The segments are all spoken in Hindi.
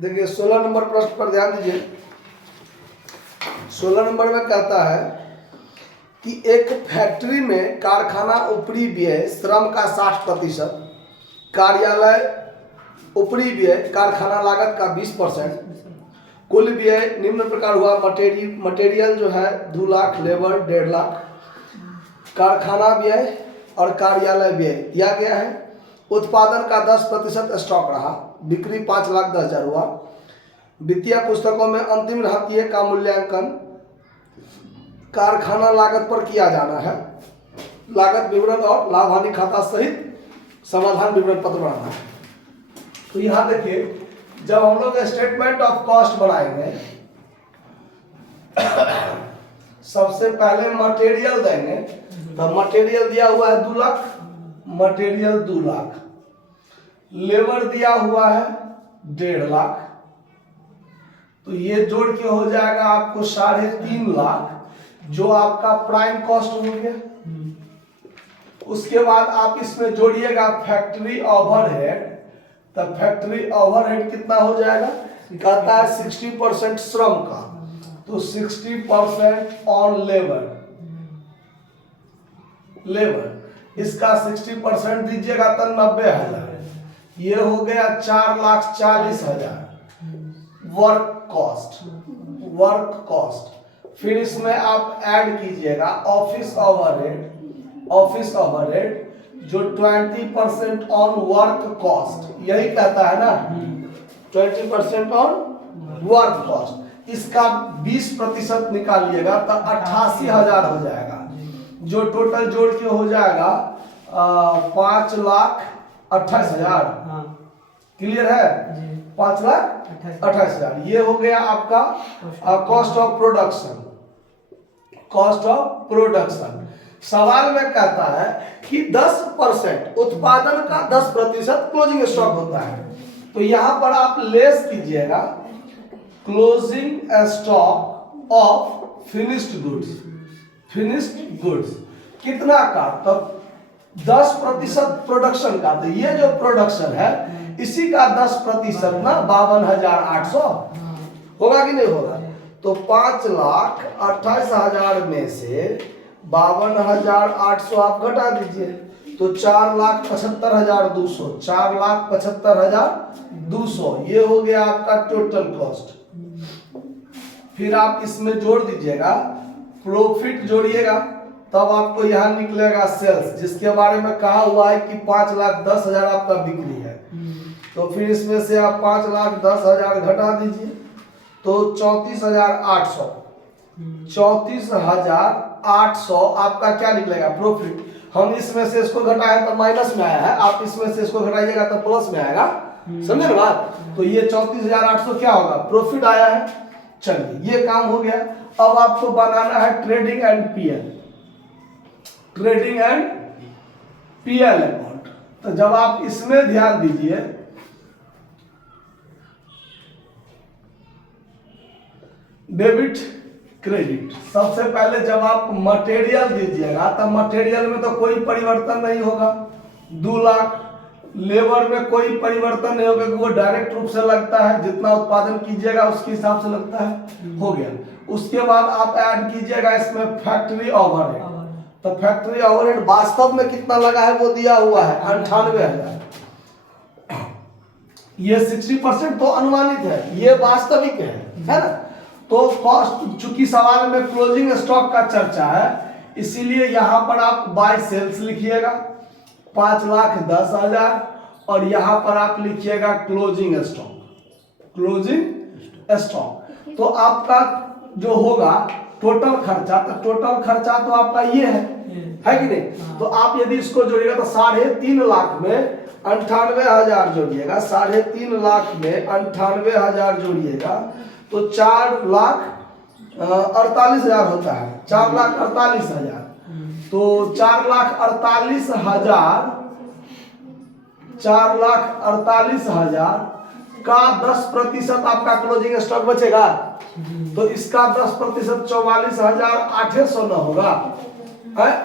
देखिए 16 नंबर प्रश्न पर ध्यान दीजिए। 16 नंबर में कहता है कि एक फैक्ट्री में कारखाना ऊपरी व्यय श्रम का 60%, कार्यालय ऊपरी व्यय कारखाना लागत का 20%, कुल व्यय निम्न प्रकार हुआ। मटेरियल जो है 2 लाख, लेबर 1.5 लाख, कारखाना व्यय और कार्यालय व्यय दिया गया है। उत्पादन का 10% स्टॉक रहा, बिक्री 5,10,000 हुआ। वित्तीय पुस्तकों में अंतिम रहतिये का मूल्यांकन कारखाना लागत पर किया जाना है। लागत विवरण और लाभ हानि खाता सहित समाधान विवरण पत्र बनाना है। तो यहाँ देखिए, जब हम लोग स्टेटमेंट ऑफ कॉस्ट बनाएंगे सबसे पहले मटेरियल देंगे। तो मटेरियल दिया हुआ है 2 लाख, मटेरियल 2 लाख, लेबर दिया हुआ है 1.5 लाख, तो ये जोड़ के हो जाएगा आपको 3.5 लाख, जो आपका प्राइम कॉस्ट हो गया। उसके बाद आप इसमें जोड़िएगा फैक्ट्री ओवरहेड, तो फैक्ट्री ओवरहेड कितना हो जाएगा, कहता है 60% श्रम का, तो 60% ऑन लेबर, इसका 60% दीजिएगा तो 90,000, ये हो गया 4,40,000 वर्क कॉस्ट। फिर इसमें आप ऐड कीजिएगा ऑफिस ओवरहेड जो 20% ऑन वर्क कॉस्ट, यही कहता है ना, 20% ऑन वर्क कॉस्ट। इसका 20% निकालिएगा तो 88,000 हो जाएगा, जो टोटल जोड़ के हो जाएगा 5,28,000। क्लियर है? 5,28,000 ये हो गया आपका कॉस्ट ऑफ प्रोडक्शन। सवाल में कहता है कि 10% उत्पादन का 10% क्लोजिंग स्टॉक होता है, तो यहां पर आप लेस कीजिएगा closing stock of finished goods कितना का, तो 10% प्रोडक्शन का, तो ये जो प्रोडक्शन है इसी का 10% ना 52,800 होगा कि नहीं होगा। तो 5,28,000 में से 52,800 आप घटा दीजिए, तो 4,75,200, 4,75,200 ये हो गया आपका टोटल कॉस्ट। फिर आप इसमें जोड़ दीजिएगा प्रॉफिट, जोड़िएगा तब आपको यहाँ निकलेगा सेल्स, जिसके बारे में कहा हुआ है कि 5,10,000 आपका बिक्री है। तो फिर इसमें से आप 5,10,000 घटा दीजिए, तो 34,800, 34,800 आपका क्या निकलेगा, प्रॉफिट। हम इसमें से इसको घटाए तो माइनस में आया है, आप इसमें से इसको घटाइएगा तो प्लस में आएगा, समझे ना बात। तो ये 34,800 क्या होगा, प्रॉफिट आया है। चलिए ये काम हो गया। अब आपको बनाना है ट्रेडिंग एंड पीएल अकाउंट। तो जब आप इसमें ध्यान दीजिए, डेबिट क्रेडिट, सबसे पहले जब आप मटेरियल दीजिएगा तो मटेरियल में तो कोई परिवर्तन नहीं होगा, 2 लाख। लेबर में कोई परिवर्तन नहीं होगा, वो डायरेक्ट रूप से लगता है, जितना उत्पादन कीजिएगा उसके हिसाब से लगता है, हो गया। उसके बाद आप ऐड कीजिएगा इसमें फैक्ट्री ओवरहेड, तो फैक्ट्री ओवरहेड वास्तव में कितना लगा है वो दिया हुआ है 98,000। ये 60% तो अनुमानित है, ये वास्तविक है ना। तो कॉस्ट, चूंकि सवाल में क्लोजिंग स्टॉक का चर्चा है, इसीलिए यहां पर आप बाय सेल्स लिखिएगा 5,10,000, और यहां पर आप लिखिएगा क्लोजिंग स्टॉक। तो आपका जो होगा टोटल खर्चा, तो टोटल खर्चा तो आपका ये है कि नहीं। तो आप यदि इसको जोड़िएगा तो 3.5 लाख में 98,000 जोड़िएगा, 3.5 लाख में 98,000 जोड़िएगा तो 4,48,000 होता है, 4,48,000। तो 4,48,000 का 10% आपका क्लोजिंग स्टॉक बचेगा, तो इसका 10% 44,800 न होगा।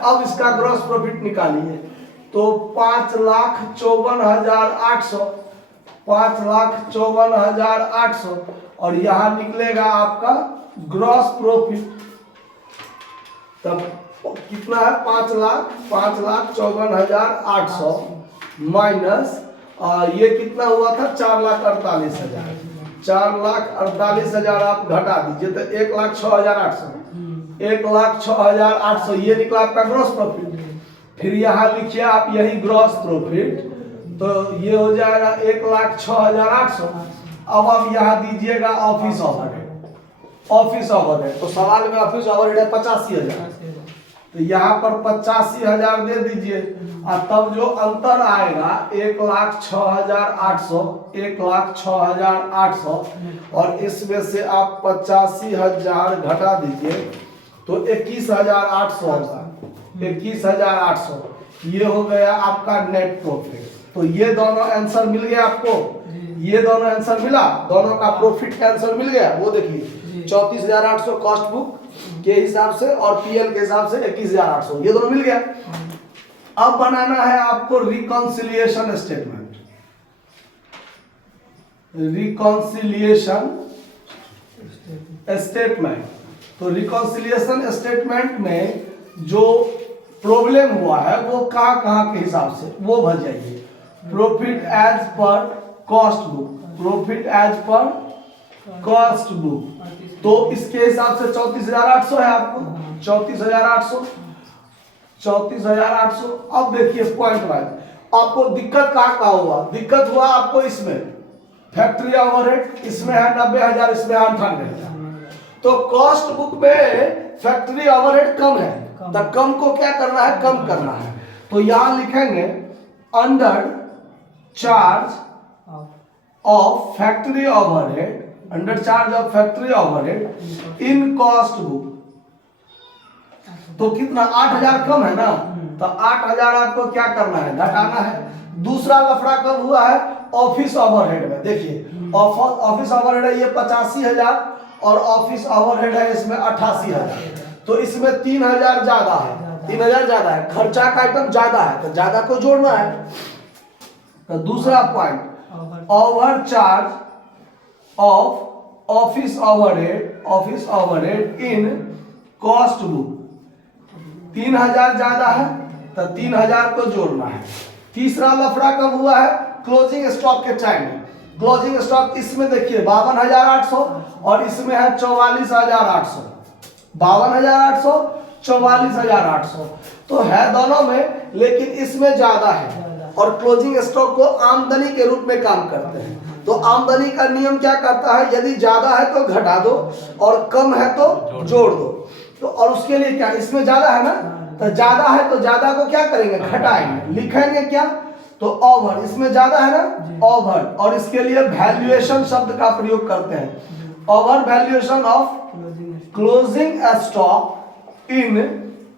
अब इसका ग्रॉस प्रॉफिट निकालिए, तो 5,54,800 5,54,800 और यहाँ निकलेगा आपका ग्रॉस प्रॉफिट। तब कितना है 5,54,800 माइनस ये कितना हुआ था 4,48,000। 4,48,000 आप घटा दीजिए तो 1,06,800। 1,06,800 ये निकला आपका ग्रॉस प्रॉफिट। फिर यहाँ लिखिए आप यही ग्रॉस प्रॉफिट, तो ये हो जाएगा 1,06,800। अब आप यहाँ दीजिएगा ऑफिस ओवरहेड। ऑफिस ओवरहेड तो सवाल में ऑफिस ओवरहेड है 85,000, तो यहाँ पर 85,000 दे दीजिए और तब जो अंतर आएगा 1,06,800, 1,06,800 और इसमें से आप 85,000 घटा दीजिए तो 21,800 होगा। 21,800 ये हो गया आपका नेट प्रॉफिट। तो ये दोनों आंसर मिल गया आपको, ये दोनों आंसर मिला, दोनों का प्रॉफिट का आंसर मिल गया। वो देखिए 34,800 कॉस्ट बुक के हिसाब से और पीएल के हिसाब से 21,800 ये दोनों मिल गया। अब बनाना है आपको रिकॉन्सिलिएशन स्टेटमेंट। रिकॉन्सिलिएशन स्टेटमेंट, तो रिकॉन्सिलिएशन स्टेटमेंट में जो प्रॉब्लम हुआ है वो कहाँ कहाँ के हिसाब से वो भर जाइए। Profit as per cost book, profit as per cost book, तो इसके हिसाब से 34,800 है आपको। 34,800, 34,800। अब देखिए पॉइंट वाइज आपको दिक्कत कहाँ हुआ। दिक्कत हुआ आपको इसमें फैक्ट्री ओवरहेड, इसमें है 90,000, इसमें 98,000। तो कॉस्ट बुक में फैक्ट्री ओवरहेड कम है, तो कम को क्या करना है, कम करना है। तो यहां लिखेंगे under charge of factory overhead, under charge of factory overhead in cost book. तो कितना 8,000 कम है ना, तो 8,000 आपको क्या करना है, घटाना है। दूसरा लफड़ा कब हुआ है, ऑफिस ओवरहेड में। देखिए ऑफिस ओवरहेड है ये 85,000 और ऑफिस ओवरहेड है इसमें 88,000, तो इसमें 3,000 ज्यादा है। 3,000 ज्यादा है, खर्चा का आइटम ज्यादा है, तो ज्यादा को जोड़ना है। तो दूसरा point over charge of office overhead, office overhead in cost book. 3,000 ज्यादा है तो 3,000 को जोड़ना है। तीसरा लफड़ा कब हुआ है, क्लोजिंग स्टॉक के टाइम में। क्लोजिंग स्टॉक इसमें देखिए 52,800 और इसमें है 44,800। 52,800, 44,800 तो है दोनों में, लेकिन इसमें ज्यादा है। और क्लोजिंग स्टॉक को आमदनी के रूप में काम करते हैं। तो आमदनी का नियम क्या कहता है, यदि ज्यादा है तो घटा दो और कम है तो जोड़ दो। तो और उसके लिए क्या, इसमें ज्यादा है ना, तो ज्यादा है तो ज्यादा को क्या करेंगे, घटाएंगे। लिखेंगे क्या, तो ओवर, इसमें ज्यादा है ना ओवर, और इसके लिए वैल्यूएशन शब्द का प्रयोग करते हैं। Over valuation of closing stock in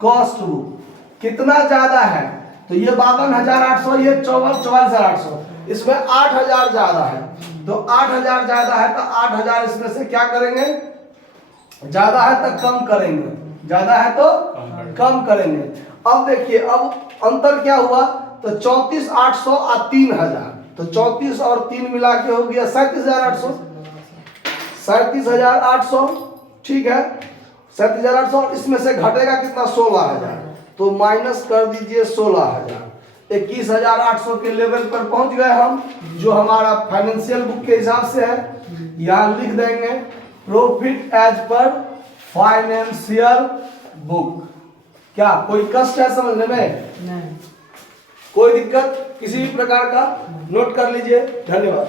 cost book. कितना ज्यादा है, तो ये 52,800, ये 44,800, इसमें 8,000 ज्यादा है। तो 8,000 ज्यादा है तो 8,000 इसमें से क्या करेंगे, ज्यादा है तो कम करेंगे, ज्यादा है तो कम करेंगे। अब देखिए अब अंतर क्या हुआ, तो 34,800 और 3,000, तो 34 और 3 मिला के हो गया 37,800। 37,800 ठीक है, 37,800 और इसमें से घटेगा कितना, 16,000, तो माइनस कर दीजिए 16,000। 21,800 के लेवल पर पहुंच गए हम, जो हमारा फाइनेंशियल बुक के हिसाब से है। यहां लिख देंगे profit as per financial book. क्या कोई कष्ट है समझने में? नहीं। कोई दिक्कत किसी भी प्रकार का, नोट कर लीजिए। धन्यवाद।